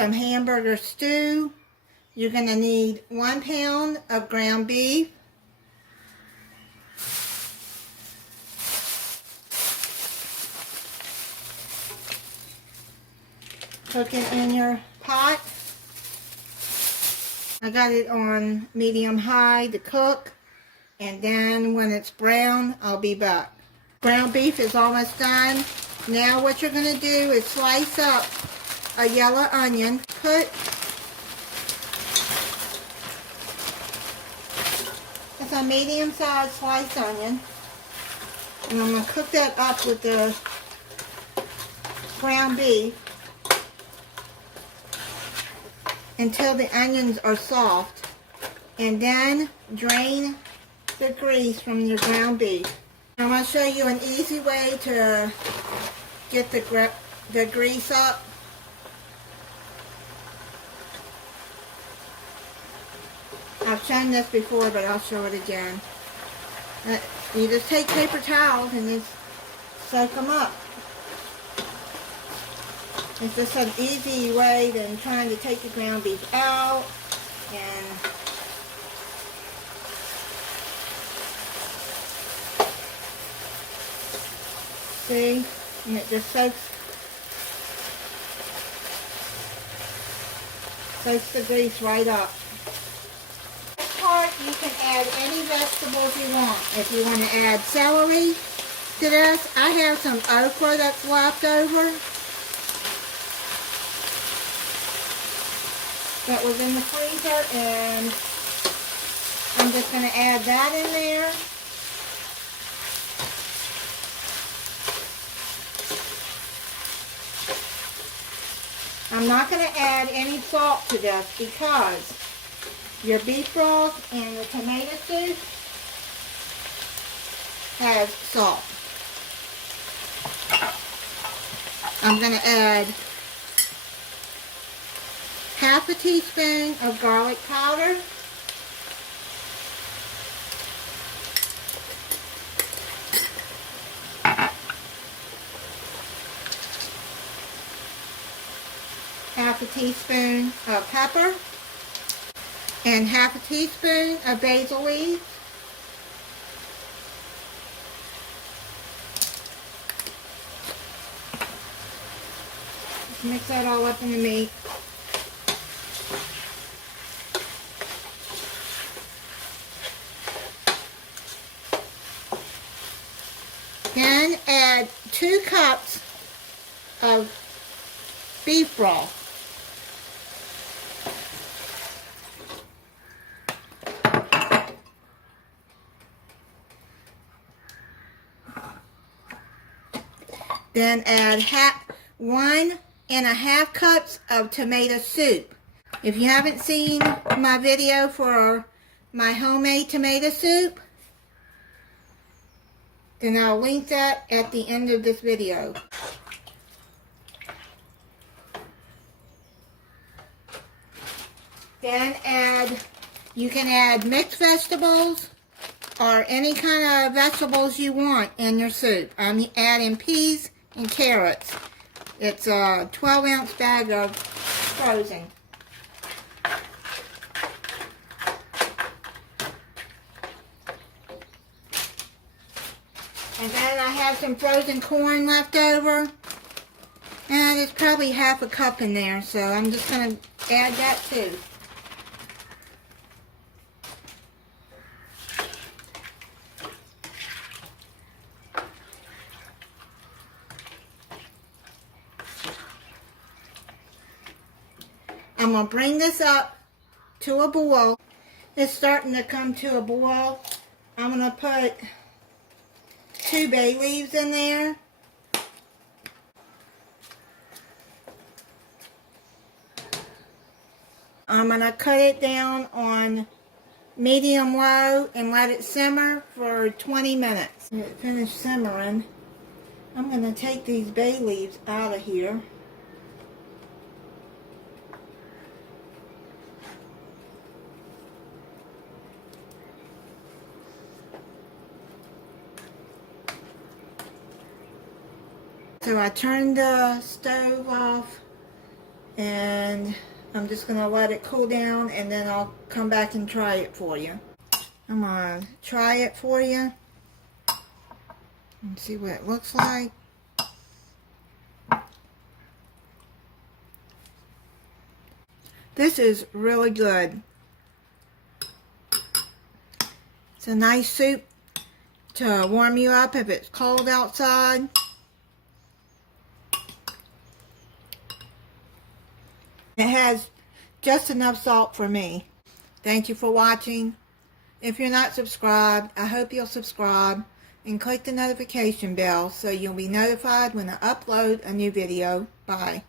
some Hamburger Stew. You're going to need 1 pound of ground beef, cook it in your pot. I got it on medium high to cook, and then when it's brown, I'll be back. Ground beef is almost done. Now what you're going to do is slice up a yellow onion. It's a medium-sized sliced onion, and I'm going to cook that up with the ground beef until the onions are soft, and then drain the grease from your ground beef. I'm going to show you an easy way to get the grease up. I've shown this before, but I'll show it again. You just take paper towels and just soak them up. It's just an easy way than trying to take the ground beef out. And see, and it just soaks the grease right up. This part, you can add any vegetables you want. If you want to add celery to this, I have some okra that's left over that was in the freezer, and I'm just going to add that in there. I'm not going to add any salt to this because your beef broth and the tomato soup has salt. I'm going to add half a teaspoon of garlic powder, half a teaspoon of pepper, and half a teaspoon of basil leaves. Just mix that all up in the meat. Then add 2 cups of beef broth. Then add 1.5 cups of tomato soup. If you haven't seen my video for my homemade tomato soup, then I'll link that at the end of this video. Then you can add mixed vegetables or any kind of vegetables you want in your soup. I'm adding peas and carrots. It's a 12-ounce bag of frozen. And then I have some frozen corn left over. And there's probably half a cup in there, so I'm just going to add that too. I'm going to bring this up to a boil. It's starting to come to a boil. I'm going to put 2 bay leaves in there. I'm going to cut it down on medium low and let it simmer for 20 minutes. When it finished simmering, I'm going to take these bay leaves out of here. So I turned the stove off And I'm just going to let it cool down, and then I'll come back and try it for you. I'm going to try it for you and see what it looks like. This is really good. It's a nice soup to warm you up if it's cold outside. It has just enough salt for me. Thank you for watching. If you're not subscribed, I hope you'll subscribe and click the notification bell so you'll be notified when I upload a new video. Bye.